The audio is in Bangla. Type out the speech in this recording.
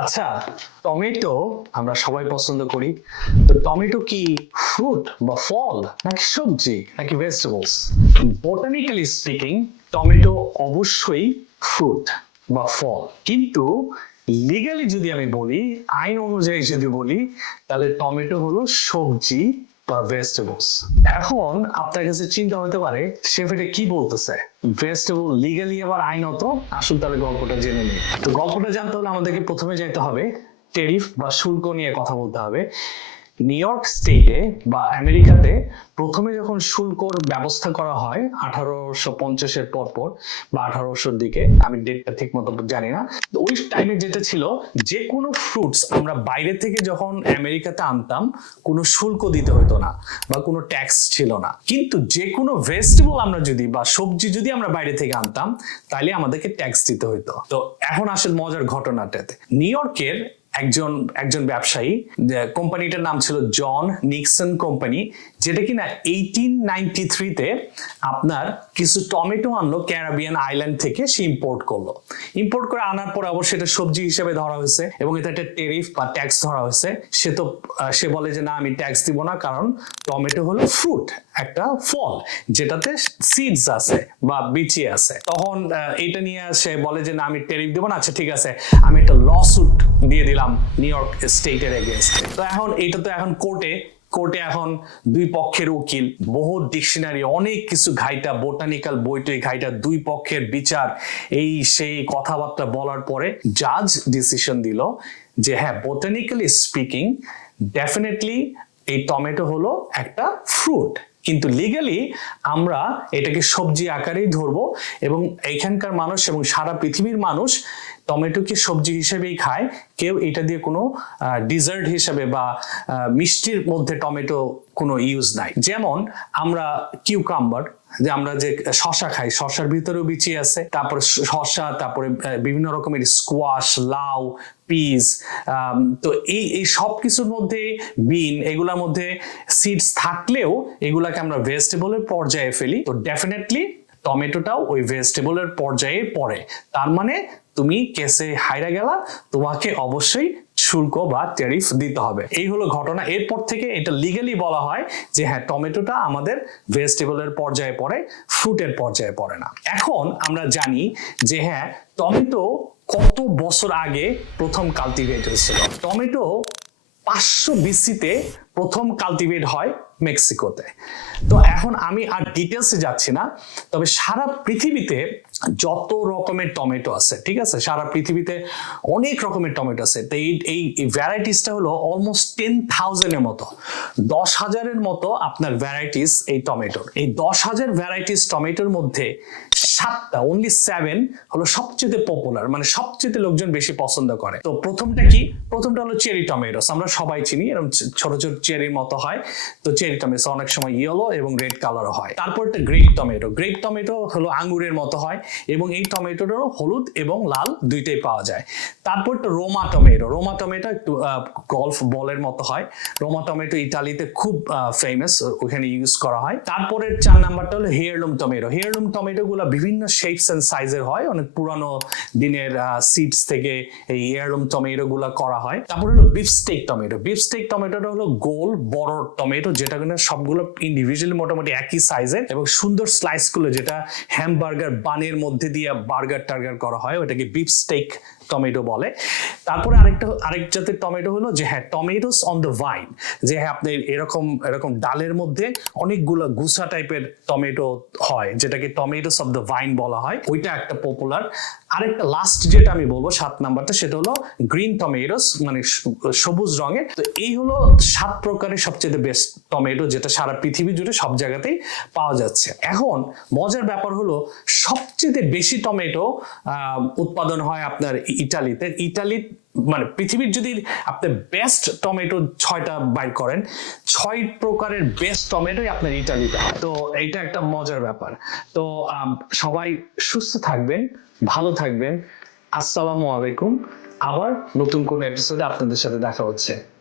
আচ্ছা টমেটো আমরা সবাই পছন্দ করি। তো টমেটো কি ফ্রুট বা ফল নাকি সবজি নাকি ভেজিটেবলস বোটানিক্যালি স্পিকিং টমেটো অবশ্যই ফ্রুট বা ফল। কিন্তু লিগালি যদি আমি বলি, আইন অনুযায়ী যদি বলি, তাহলে টমেটো হলো সবজি বা ভেজিটেবলস এখন আপনার কাছে চিন্তা হতে পারে শেফ এটা কি বলতেছে? ভেজিটেবল লিগালি আবার আইনত, আসুন তাহলে গল্পটা জেনে নিই। তো গল্পটা জানতে হলে আমাদেরকে প্রথমে যেতে হবে টেরিফ বা শুল্ক নিয়ে কথা বলতে হবে। নিউ ইয়র্ক স্টেটে বা আমেরিকাতে প্রথমে যখন শুল্কর ব্যবস্থা করা হয় আঠারোশো পঞ্চাশের পর পর বা আঠারোশোর দিকে, আমি ডেটটা ঠিক মতো জানি না ওই টাইমে যেটা ছিল, যে কোনো ফ্রুটস আমরা বাইরে থেকে যখন আমেরিকাতে আনতাম, কোনো শুল্ক দিতে হতো না বা কোনো ট্যাক্স ছিল না। কিন্তু যে কোনো ভেজিটেবল আমরা যদি বা সবজি যদি আমরা বাইরে থেকে আনতাম তাহলে আমাদেরকে ট্যাক্স দিতে হতো তো এখন আসল মজার ঘটনাটাতে। নিউ ইয়র্কের একজন একজন ব্যবসায়ী কোম্পানিটার নাম ছিল জন নিক্সন কোম্পানি, যেটা কিনা এইটিন নাইনটি থ্রিতে আপনার কিছু টমেটো আনলো ক্যারাবিয়ান আইল্যান্ড থেকে, সে ইম্পোর্ট করল। ইম্পোর্ট করে আনার পর আবার সেটা সবজি হিসেবে ধরা হয়েছে এবং এটা একটা টেরিফ বা ট্যাক্স ধরা হয়েছে। সে তো সে বলে যে না, আমি ট্যাক্স দিব না, কারণ টমেটো হলো ফ্রুট একটা ফল, যেটাতে সিডস আছে বা বিচি আছে। তখন এটা নিয়ে সে বলে যে না, আমি টেরিফ দেবো না আচ্ছা ঠিক আছে, আমি একটা লসুট দিয়ে দিলাম। নিউ ইয়র্ক স্টেটের এগেনস্টে তো এখন এটা তো এখন কোর্টে কোর্টে এখন দুই পক্ষের উকিল, বহু ডিকশনারি অনেক কিছু ঘাইটা বোটানিক্যাল বইটই ঘাইটা দুই পক্ষের বিচার, এই সেই কথাবার্তা বলার পরে জাজ ডিসিশন দিল যে হ্যাঁ বোটানিক্যালি স্পিকিং ডেফিনেটলি এই টমেটো হলো একটা ফ্রুট কিন্তু লিগালি আমরা এটাকে সবজি আকারেই ধরবো এবং এইখানকার মানুষ এবং সারা পৃথিবীর মানুষ টমেটোকে সবজি হিসেবেই খায়? কেউ এটা দিয়ে কোনো ডিজার্ট হিসেবে বা মিষ্টির মধ্যে টমেটো কোনো ইউজ নাই। যেমন আমরা কিউকাম্বার যে আমরা যে শশা খাই শশার ভিতরেও বিচি আছে, তারপরে শশা তারপরে বিভিন্ন রকমের স্কোয়াশ লাউ পিস তো এই এই সব কিছুর মধ্যে বিন এগুলোর মধ্যে সিডস থাকলেও এগুলাকে আমরা ভেজিটেবলের পর্যায়ে ফেলি। তো ডেফিনেটলি টমেটোটাও ওই ভেজিটেবলের পর্যায়ে পড়ে। তার মানে তুমি কেসে হাইরা গেলা, তোমাকে অবশ্যই শুল্ক বা ট্যারিফ দিতে হবে। এই হলো ঘটনা। এরপর থেকে এটা লিগালি বলা হয় যে হ্যাঁ টমেটোটা আমাদের ভেজিটেবলের পর্যায়ে পড়ে, ফ্রুটের পর্যায়ে পড়ে না। এখন আমরা জানি যে হ্যাঁ টমেটো কত বছর আগে প্রথম কালটিভেট হয়েছিল? টমেটো পাঁচশো বিসিতে প্রথম কালটিভেট হয় মেক্সিকোতে। তো এখন আমি আর ডিটেলসে যাচ্ছি না, তবে সারা পৃথিবীতে যত রকমের টমেটো আছে, ঠিক আছে? সারা পৃথিবীতে অনেক রকমের টমেটো আছে। তো এই এই ভ্যারাইটিসটা হলো অলমোস্ট টেন থাউজেন্ডের মতো। দশ হাজারের মতো আপনার ভ্যারাইটিস এই টমেটোর। এই দশ হাজার ভ্যারাইটিস টমেটোর মধ্যে সাতটা অনলি সেভেন হলো সবচেয়ে পপুলার মানে সবচেয়ে লোকজন বেশি পছন্দ করে। তো প্রথমটা কি? প্রথমটা হলো চেরি টমেটোস আমরা সবাই চিনি এরকম ছোট ছোট চেরির মতো হয়। তো চেরি টমেটো অনেক সময় ইয়েলো এবং রেড কালারও হয়। তারপর একটা গ্রেপ টমেটো গ্রেপ টমেটো হলো আঙ্গুরের মতো হয় এবং এই টমেটোটারও হলুদ এবং লাল দুইটাই পাওয়া যায়। তারপর একটা রোমা টমেটো রোমা টমেটো একটু গলফ বলের মতো হয়। রোমা টমেটো ইতালিতে খুব ফেমাস ওখানে ইউজ করা হয়। তারপরে চার নাম্বারটা হলো হেয়ারলুম টমেটো হেয়ারলুম টমেটো গুলো বিভিন্ন শেপস এন্ড সাইজের হয়। অনেক পুরানো দিনের সিডস থেকে এই হেয়ারলুম টমেটো গুলা করা হয়। তারপর হলো বিফস্টেক টমেটো বিফস্টেক টমেটোটা হলো গোল, বড় টমেটো যেটা কিনা সবগুলো ইন্ডিভিজুয়ালি মোটামুটি একই সাইজের এবং সুন্দর স্লাইসগুলো যেটা হ্যামবার্গার বানের মধ্যে দিয়ে বার্গার টার্গার করা হয়, ওটাকে বিফস্টেক টমেটো বলে। তারপরে আরেকটা, আরেক জাতের টমেটো হলো যে হ্যাঁ টমেটোস অন দ্য ভাইন যে হ্যাঁ আপনি এরকম এরকম ডালের মধ্যে অনেকগুলো গুসা টাইপের টমেটো হয়, যেটাকে টমেটোস অফ দ্য ভাইন বলা হয়, ওইটা একটা পপুলার আরেকটা লাস্ট যেটা আমি বলব, সাত নাম্বারটা, সেটা হলো গ্রিন টমেটোস মানে সবুজ রঙের। তো এই হলো সাত প্রকারের সবচেয়ে বেস্ট টমেটো যেটা সারা পৃথিবী জুড়ে সব জায়গাতেই পাওয়া যাচ্ছে। এখন মজার ব্যাপার হলো, সবচেয়ে বেশি টমেটো উৎপাদন হয় আপনার ইটালিতে। ইটালি মানে পৃথিবীর যদি আপনি বেস্ট টমেটো ছয়টা বাই করেন, ছয় প্রকারের বেস্ট টমেটোই আপনার ইটালিতে হয়। তো এইটা একটা মজার ব্যাপার। তো সবাই সুস্থ থাকবেন, ভালো থাকবেন। আসসালামু আলাইকুম। আবার নতুন কোন এপিসোডে আপনাদের সাথে দেখা হচ্ছে।